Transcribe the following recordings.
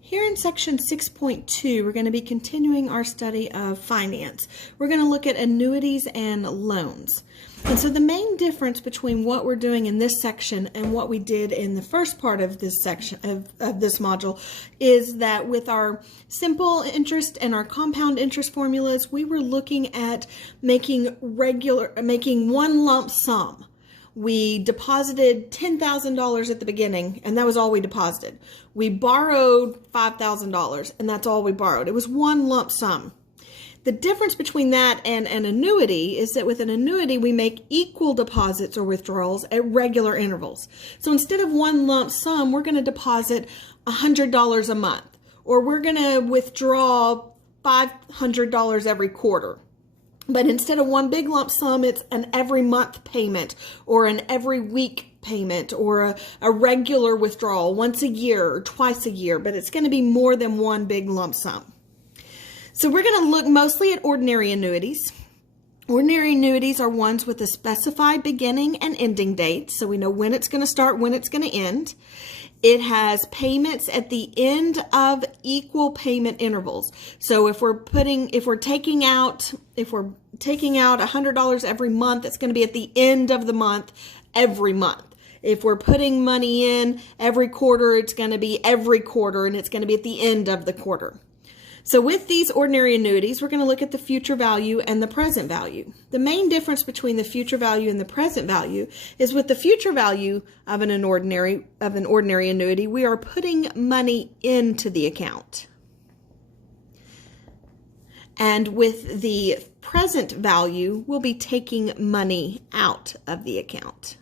Here in section 6.2, we're going to be continuing our study of finance. We're going to look at annuities and loans. And so the main difference between what we're doing in this section and what we did in the first part of this section of this module is that with our simple interest and our compound interest formulas, we were looking at making one lump sum. We deposited $10,000 at the beginning, and that was all we deposited. We borrowed $5,000, and that's all we borrowed. It was one lump sum. The difference between that and an annuity is that with an annuity, we make equal deposits or withdrawals at regular intervals. So instead of one lump sum, we're going to deposit $100 a month, or we're going to withdraw $500 every quarter. But instead of one big lump sum, it's an every month payment or an every week payment or a regular withdrawal once a year or twice a year, but it's going to be more than one big lump sum. So we're going to look mostly at ordinary annuities. Ordinary annuities are ones with a specified beginning and ending date, so we know when it's going to start, when it's going to end. It has payments at the end of equal payment intervals. So if we're taking out $100 every month, it's going to be at the end of the month every month. If we're putting money in every quarter, it's going to be every quarter, and it's going to be at the end of the quarter. So with these ordinary annuities, we're going to look at the future value and the present value. The main difference between the future value and the present value is with the future value of an ordinary annuity, we are putting money into the account. And with the present value, we'll be taking money out of the account.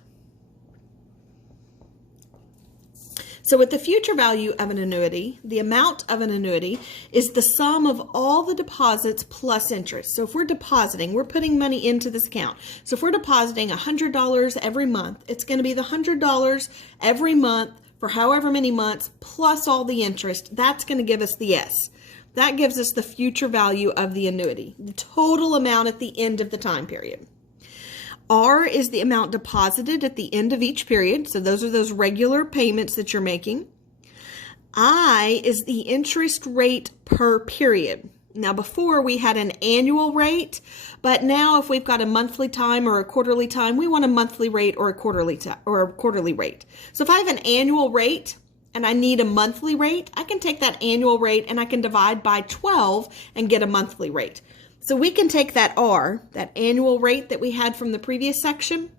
So with the future value of an annuity, the amount of an annuity is the sum of all the deposits plus interest. So if we're depositing, we're putting money into this account. So if we're depositing $100 every month, it's going to be the $100 every month for however many months plus all the interest. That's going to give us the S. That gives us the future value of the annuity, the total amount at the end of the time period. R is the amount deposited at the end of each period. So those are those regular payments that you're making. I is the interest rate per period. Now before we had an annual rate, but now if we've got a monthly time or a quarterly time, we want a monthly rate or a quarterly rate. So if I have an annual rate and I need a monthly rate, I can take that annual rate and I can divide by 12 and get a monthly rate. So we can take that R, that annual rate that we had from the previous section,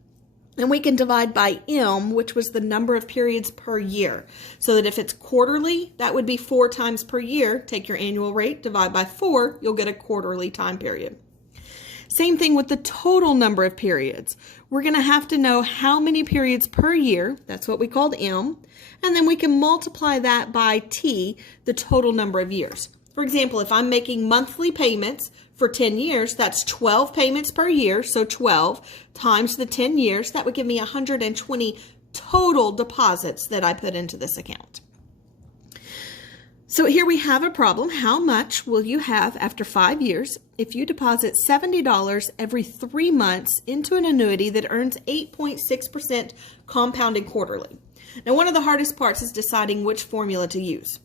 and we can divide by M, which was the number of periods per year. So that if it's quarterly, that would be 4 times per year. Take your annual rate, divide by 4, you'll get a quarterly time period. Same thing with the total number of periods. We're going to have to know how many periods per year, that's what we called M, and then we can multiply that by T, the total number of years. For example, if I'm making monthly payments for 10 years, that's 12 payments per year, so 12 times the 10 years, that would give me 120 total deposits that I put into this account. So here we have a problem. How much will you have after 5 years if you deposit $70 every 3 months into an annuity that earns 8.6% compounded quarterly? Now, one of the hardest parts is deciding which formula to use.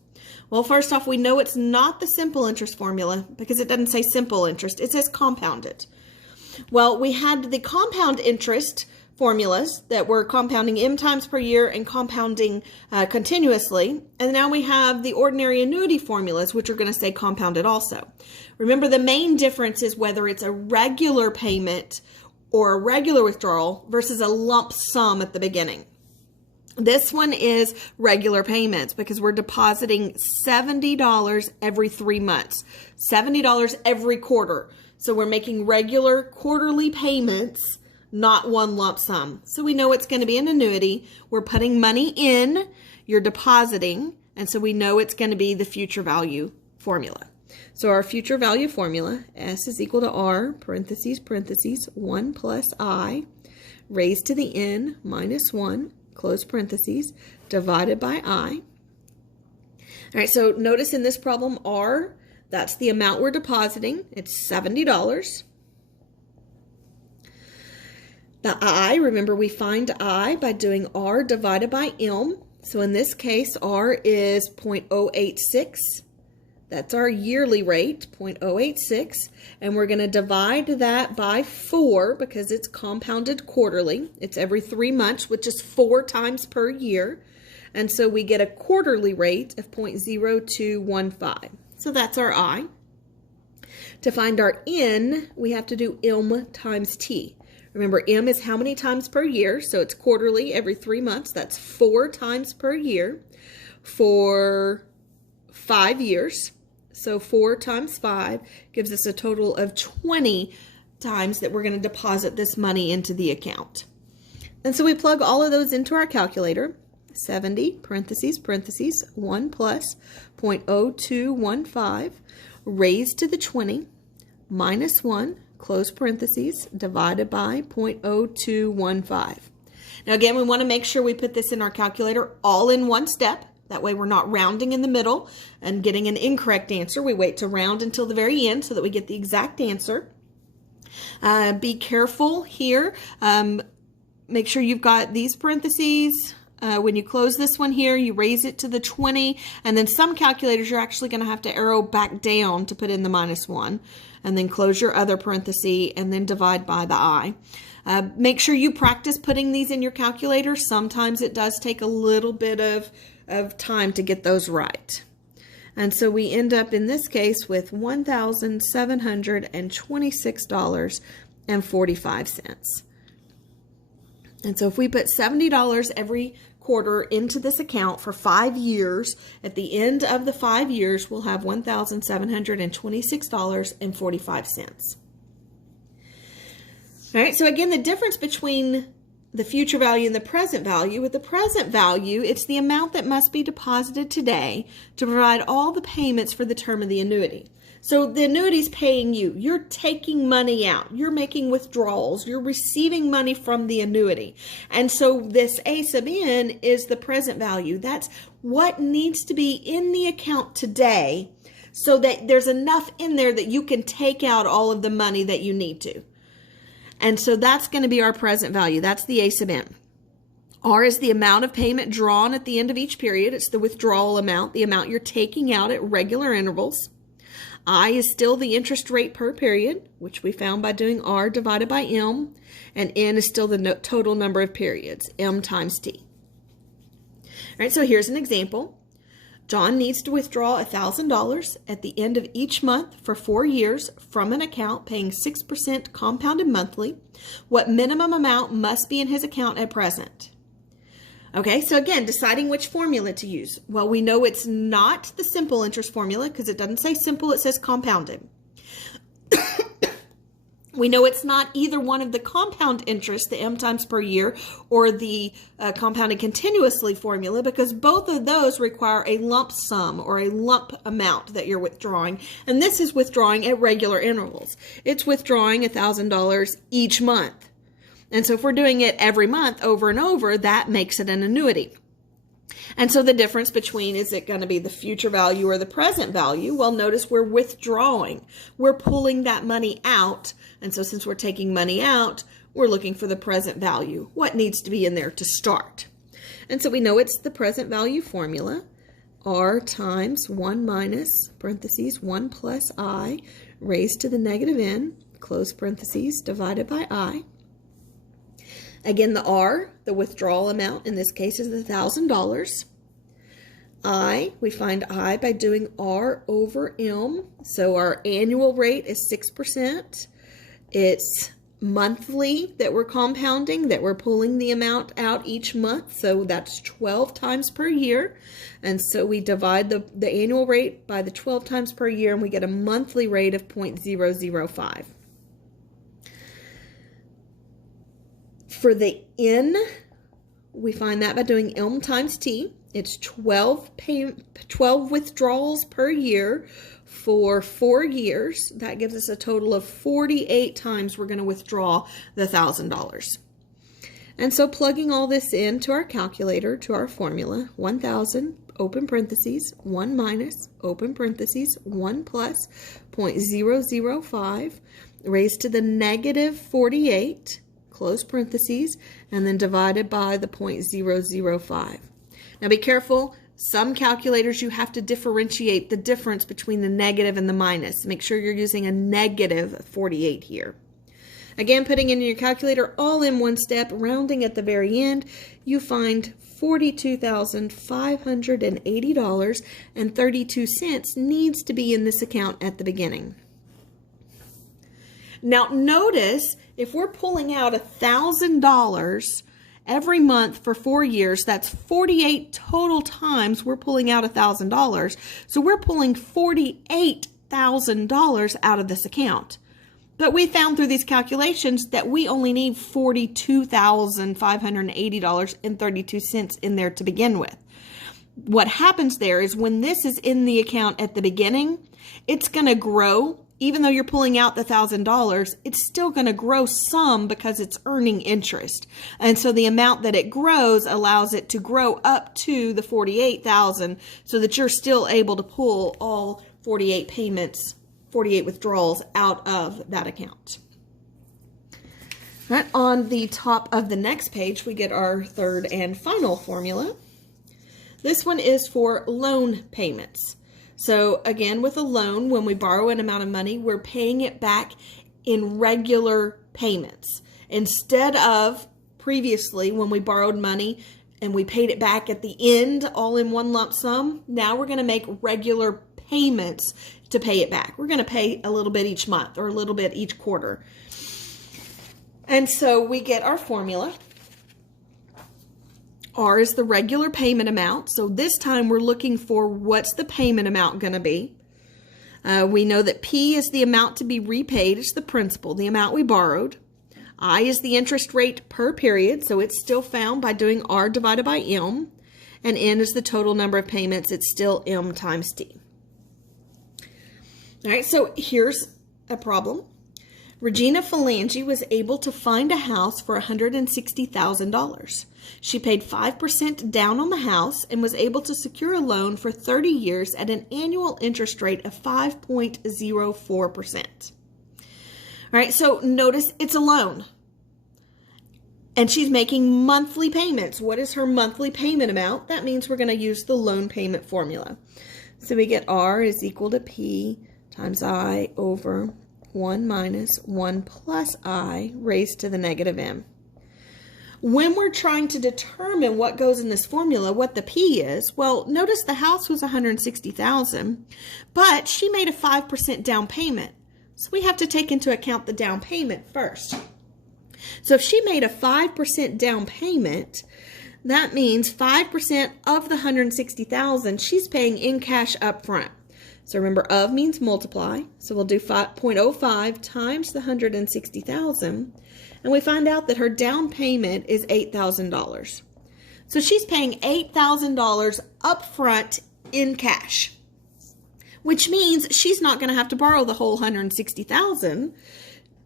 Well, first off, we know it's not the simple interest formula because it doesn't say simple interest. It says compounded. Well, we had the compound interest formulas that were compounding M times per year and compounding continuously. And now we have the ordinary annuity formulas, which are going to say compounded also. Remember, the main difference is whether it's a regular payment or a regular withdrawal versus a lump sum at the beginning. This one is regular payments because we're depositing $70 every 3 months, $70 every quarter. So we're making regular quarterly payments, not one lump sum. So we know it's going to be an annuity. We're putting money in, you're depositing, and so we know it's going to be the future value formula. So our future value formula, S is equal to R, parentheses, 1 plus I, raised to the N minus 1, close parentheses, divided by I. All right, so notice in this problem, R, that's the amount we're depositing. It's $70. The I, remember we find I by doing R divided by M. So in this case, R is 0.086. That's our yearly rate, 0.086. And we're going to divide that by 4 because it's compounded quarterly. It's every 3 months, which is 4 times per year. And so we get a quarterly rate of 0.0215. So that's our I. To find our N, we have to do M times T. Remember, M is how many times per year, so it's quarterly every 3 months. That's 4 times per year for 5 years. So 4 times 5 gives us a total of 20 times that we're going to deposit this money into the account. And so we plug all of those into our calculator. 70, parentheses, parentheses, 1 plus 0.0215 raised to the 20 minus 1, close parentheses, divided by 0.0215. Now again, we want to make sure we put this in our calculator all in one step. That way we're not rounding in the middle and getting an incorrect answer. We wait to round until the very end so that we get the exact answer. Be careful here. Make sure you've got these parentheses. When you close this one here, you raise it to the 20, and then some calculators you're actually going to have to arrow back down to put in the minus 1, and then close your other parenthesis, and then divide by the I. Make sure you practice putting these in your calculator. Sometimes it does take a little bit of time to get those right. And so we end up in this case with $1,726.45. And so if we put $70 every quarter into this account for 5 years, at the end of the 5 years, we'll have $1,726.45. All right, so again, the difference between the future value and the present value. With the present value, it's the amount that must be deposited today to provide all the payments for the term of the annuity. So the annuity is paying you. You're taking money out. You're making withdrawals. You're receiving money from the annuity. And so this A sub N is the present value. That's what needs to be in the account today so that there's enough in there that you can take out all of the money that you need to. And so that's going to be our present value. That's the A sub N. R is the amount of payment drawn at the end of each period. It's the withdrawal amount, the amount you're taking out at regular intervals. I is still the interest rate per period, which we found by doing R divided by M. And N is still the total number of periods, M times T. All right, so here's an example. John needs to withdraw $1,000 at the end of each month for 4 years from an account paying 6% compounded monthly. What minimum amount must be in his account at present? Okay, so again, deciding which formula to use. Well, we know it's not the simple interest formula because it doesn't say simple, it says compounded. We know it's not either one of the compound interest, the M times per year, or the compounded continuously formula, because both of those require a lump sum or a lump amount that you're withdrawing. And this is withdrawing at regular intervals. It's withdrawing $1,000 each month. And so if we're doing it every month over and over, that makes it an annuity. And so the difference between, is it going to be the future value or the present value? Well, notice we're withdrawing. We're pulling that money out. And so since we're taking money out, we're looking for the present value. What needs to be in there to start? And so we know it's the present value formula. R times 1 minus, parentheses, 1 plus I, raised to the negative n, close parentheses, divided by I. Again, the R, the withdrawal amount, in this case is $1,000. I, we find I by doing R over M. So our annual rate is 6%. It's monthly that we're compounding, that we're pulling the amount out each month. So that's 12 times per year. And so we divide the annual rate by the 12 times per year, and we get a monthly rate of 0.005. For the N, we find that by doing M times T. It's 12 withdrawals per year for 4 years. That gives us a total of 48 times we're going to withdraw the $1,000. And so plugging all this into our calculator, to our formula, 1,000, open parentheses, 1 minus, open parentheses, 1 plus, 0.005, raised to the negative 48, close parentheses, and then divided by the 0.005. Now be careful. Some calculators you have to differentiate the difference between the negative and the minus. Make sure you're using a negative 48 here. Again, putting in your calculator all in one step, rounding at the very end, you find $42,580.32 needs to be in this account at the beginning. Now notice, if we're pulling out $1,000 every month for 4 years, that's 48 total times we're pulling out $1,000. So we're pulling $48,000 out of this account. But we found through these calculations that we only need $42,580.32 in there to begin with. What happens there is when this is in the account at the beginning, it's going to grow. Even though you're pulling out the $1,000, it's still going to grow some because it's earning interest. And so the amount that it grows allows it to grow up to the $48,000 so that you're still able to pull all 48 payments, 48 withdrawals out of that account. Right, on the top of the next page, we get our third and final formula. This one is for loan payments. So again, with a loan, when we borrow an amount of money, we're paying it back in regular payments. Instead of previously when we borrowed money and we paid it back at the end all in one lump sum, now we're going to make regular payments to pay it back. We're going to pay a little bit each month or a little bit each quarter. And so we get our formula. R is the regular payment amount. So this time we're looking for what's the payment amount going to be. We know that P is the amount to be repaid. It's the principal, the amount we borrowed. I is the interest rate per period. So it's still found by doing R divided by M. And N is the total number of payments. It's still M times T. All right, so here's a problem. Regina Phalange was able to find a house for $160,000. She paid 5% down on the house and was able to secure a loan for 30 years at an annual interest rate of 5.04%. All right, so notice it's a loan. And she's making monthly payments. What is her monthly payment amount? That means we're going to use the loan payment formula. So we get R is equal to P times I over 1 minus 1 plus I raised to the negative M. When we're trying to determine what goes in this formula, what the P is, well, notice the house was $160,000, but she made a 5% down payment. So we have to take into account the down payment first. So if she made a 5% down payment, that means 5% of the $160,000 she's paying in cash up front. So remember, of means multiply. So we'll do 5.05 times the $160,000. And we find out that her down payment is $8,000. So she's paying $8,000 up front in cash, which means she's not going to have to borrow the whole $160,000.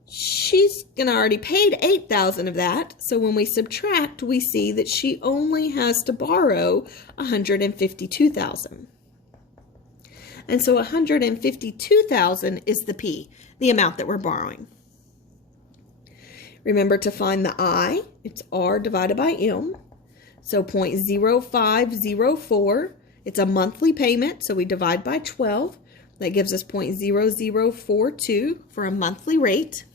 She's going to already paid $8,000 of that. So when we subtract, we see that she only has to borrow $152,000. And so $152,000 is the P, the amount that we're borrowing. Remember to find the I, it's R divided by M. So 0.0504, it's a monthly payment, so we divide by 12. That gives us 0.0042 for a monthly rate.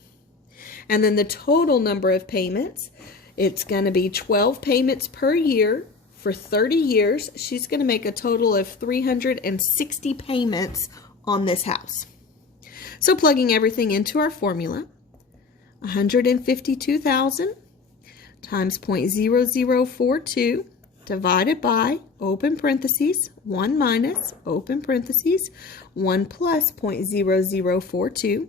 And then the total number of payments, it's going to be 12 payments per year. For 30 years, she's going to make a total of 360 payments on this house. So plugging everything into our formula, 152,000 times 0.0042 divided by, open parentheses, 1 minus, open parentheses, 1 plus 0.0042,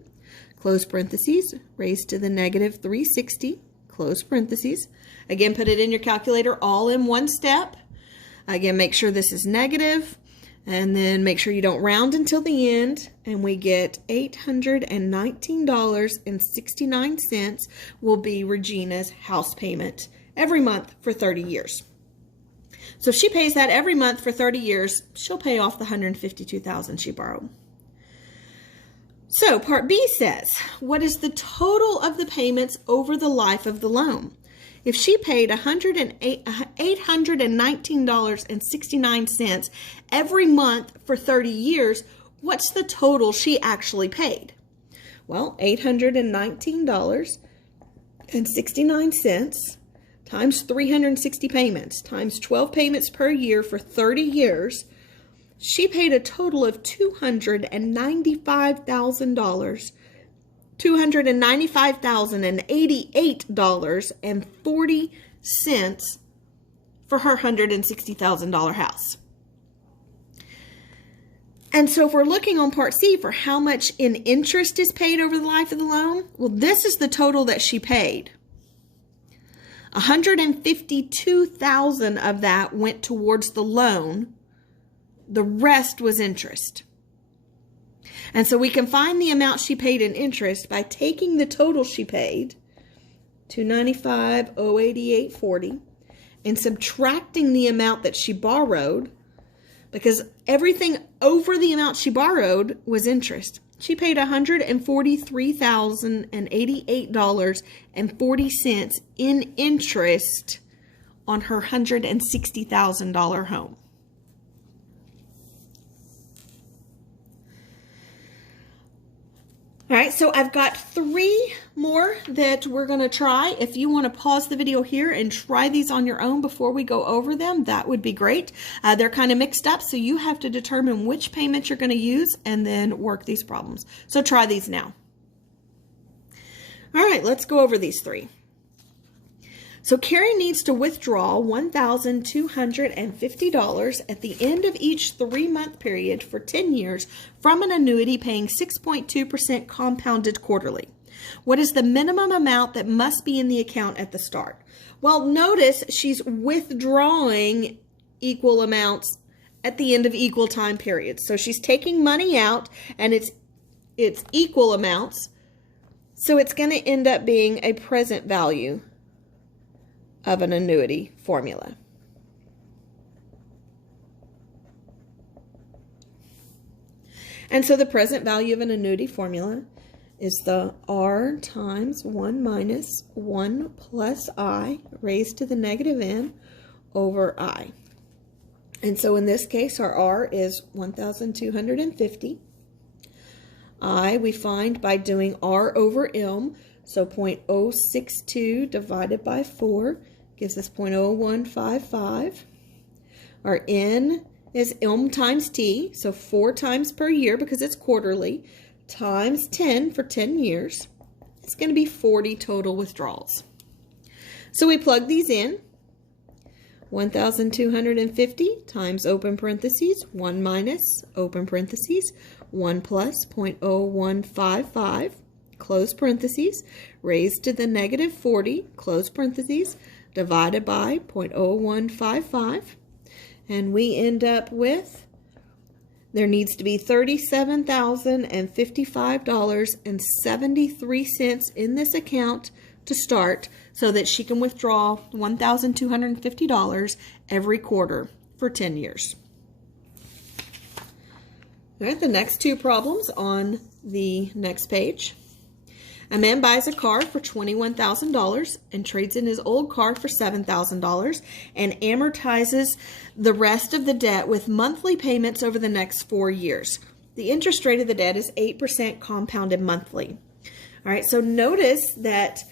close parentheses, raised to the negative 360, close parentheses. Again, put it in your calculator all in one step. Again, make sure this is negative, and then make sure you don't round until the end, and we get $819.69 will be Regina's house payment every month for 30 years. So if she pays that every month for 30 years, she'll pay off the $152,000 she borrowed. So part B says, what is the total of the payments over the life of the loan? If she paid $819.69 every month for 30 years, what's the total she actually paid? Well, $819.69 times 360 payments times 12 payments per year for 30 years, she paid a total of $295,000. $295,088.40 for her $160,000 house. And so if we're looking on Part C for how much in interest is paid over the life of the loan, well, this is the total that she paid. $152,000 of that went towards the loan. The rest was interest. And so we can find the amount she paid in interest by taking the total she paid, $295,088.40, and subtracting the amount that she borrowed, because everything over the amount she borrowed was interest. She paid $143,088.40 in interest on her $160,000 home. All right, so I've got 3 more that we're going to try. If you want to pause the video here and try these on your own before we go over them, that would be great. They're kind of mixed up, so you have to determine which payment you're going to use and then work these problems. So try these now. All right, let's go over these 3. So Carrie needs to withdraw $1,250 at the end of each 3-month period for 10 years from an annuity paying 6.2% compounded quarterly. What is the minimum amount that must be in the account at the start? Well, notice she's withdrawing equal amounts at the end of equal time periods. So she's taking money out and it's equal amounts. So it's going to end up being a present value of an annuity formula. And so the present value of an annuity formula is the R times 1 minus 1 plus I raised to the negative n over I. And so in this case, our R is 1,250. I we find by doing R over M, so 0.062 divided by 4 gives us 0.0155. Our N is M times T, so 4 times per year because it's quarterly, times 10 for 10 years. It's going to be 40 total withdrawals. So we plug these in. 1,250 times open parentheses, 1 minus open parentheses, 1 plus 0.0155, close parentheses, raised to the negative 40, close parentheses, divided by 0.0155, and we end up with, there needs to be $37,055.73 in this account to start so that she can withdraw $1,250 every quarter for 10 years. All right, the next 2 problems on the next page. A man buys a car for $21,000 and trades in his old car for $7,000 and amortizes the rest of the debt with monthly payments over the next 4 years. The interest rate of the debt is 8% compounded monthly. All right, so notice that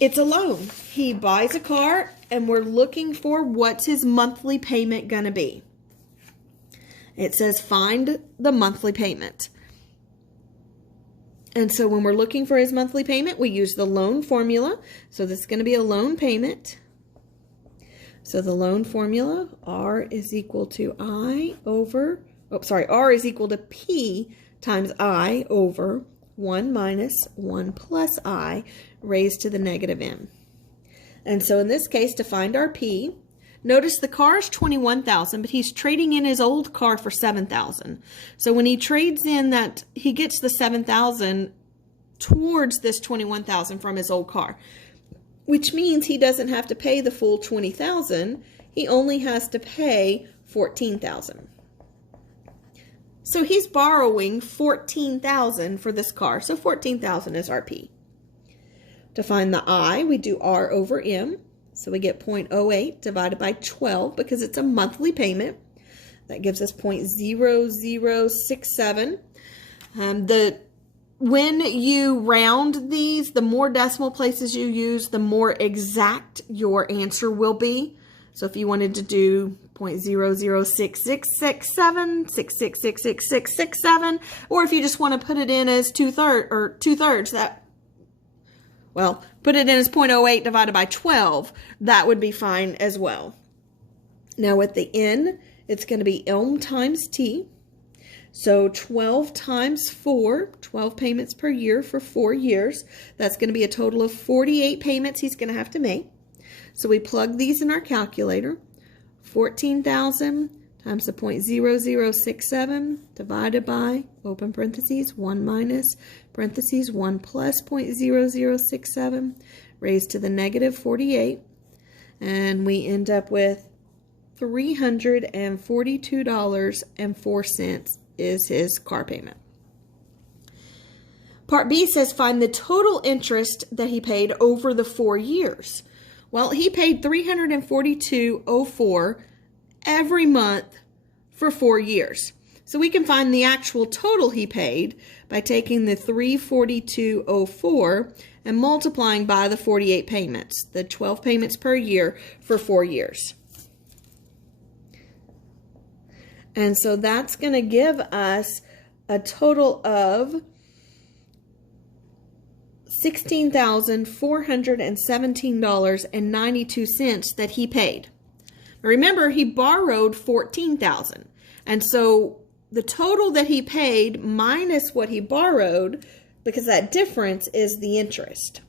it's a loan. He buys a car and we're looking for what's his monthly payment going to be. It says find the monthly payment. And so when we're looking for his monthly payment, we use the loan formula. So this is going to be a loan payment. So the loan formula, R is equal to R is equal to P times I over 1 minus 1 plus I raised to the negative n. And so in this case, to find our P, notice the car is $21,000, but he's trading in his old car for $7,000. So when he trades in that, he gets the $7,000 towards this $21,000 from his old car, which means he doesn't have to pay the full $20,000. He only has to pay $14,000. So he's borrowing $14,000 for this car. So $14,000 is our P. To find the I, we do R over M. So we get 0.08 divided by 12 because it's a monthly payment. That gives us 0.0067. When you round these, the more decimal places you use, the more exact your answer will be. So if you wanted to do 0.006667, or if you just want to put it in as two-thirds, put it in as 0.08 divided by 12, that would be fine as well. Now with the N, it's going to be M times T. So 12 times 4, 12 payments per year for 4 years. That's going to be a total of 48 payments he's going to have to make. So we plug these in our calculator. 14,000 times the 0.0067 divided by, open parentheses, 1 minus, parentheses, 1 plus 0.0067, raised to the negative 48. And we end up with $342.04 is his car payment. Part B says find the total interest that he paid over the 4 years. Well, he paid $342.04 every month for 4 years. So we can find the actual total he paid by taking the $342.04 and multiplying by the 48 payments, the 12 payments per year for 4 years. And so that's going to give us a total of $16,417.92 that he paid. Now remember, he borrowed $14,000. And so the total that he paid minus what he borrowed, because that difference is the interest.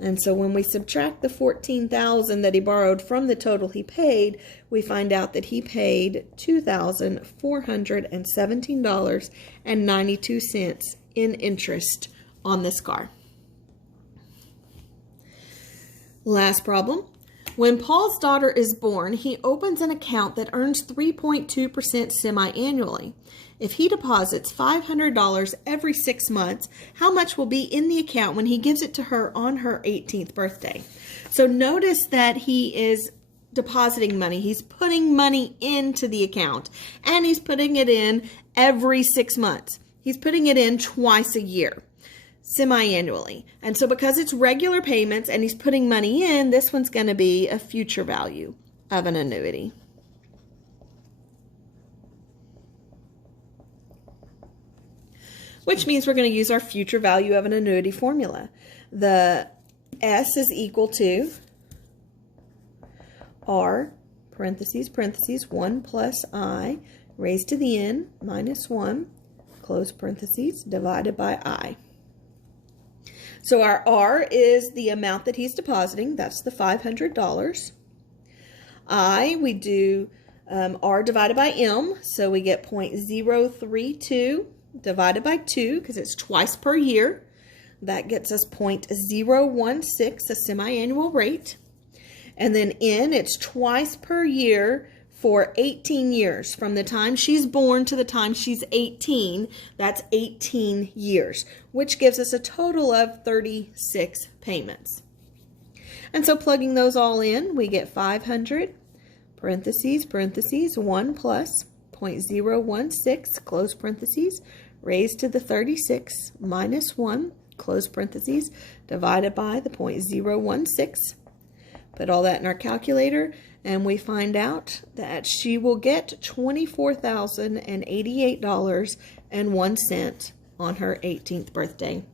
And so when we subtract the $14,000 that he borrowed from the total he paid, we find out that he paid $2,417.92 in interest on this car. Last problem. When Paul's daughter is born, he opens an account that earns 3.2% semi-annually. If he deposits $500 every 6 months, how much will be in the account when he gives it to her on her 18th birthday? So notice that he is depositing money. He's putting money into the account, and he's putting it in every 6 months. He's putting it in twice a year, semi-annually. And so because it's regular payments and he's putting money in, this one's going to be a future value of an annuity. Which means we're going to use our future value of an annuity formula. The S is equal to R, parentheses, parentheses, 1 plus I, raised to the N, minus 1, close parentheses, divided by I. So our R is the amount that he's depositing. That's the $500. I, we do R divided by M. So we get 0.032 divided by 2 because it's twice per year. That gets us 0.016, a semi-annual rate. And then N, it's twice per year for 18 years. From the time she's born to the time she's 18, that's 18 years, which gives us a total of 36 payments. And so plugging those all in, we get 500, parentheses, parentheses, 1 plus 0.016, close parentheses, raised to the 36, minus 1, close parentheses, divided by the 0.016. Put all that in our calculator, and we find out that she will get $24,088.01 on her 18th birthday.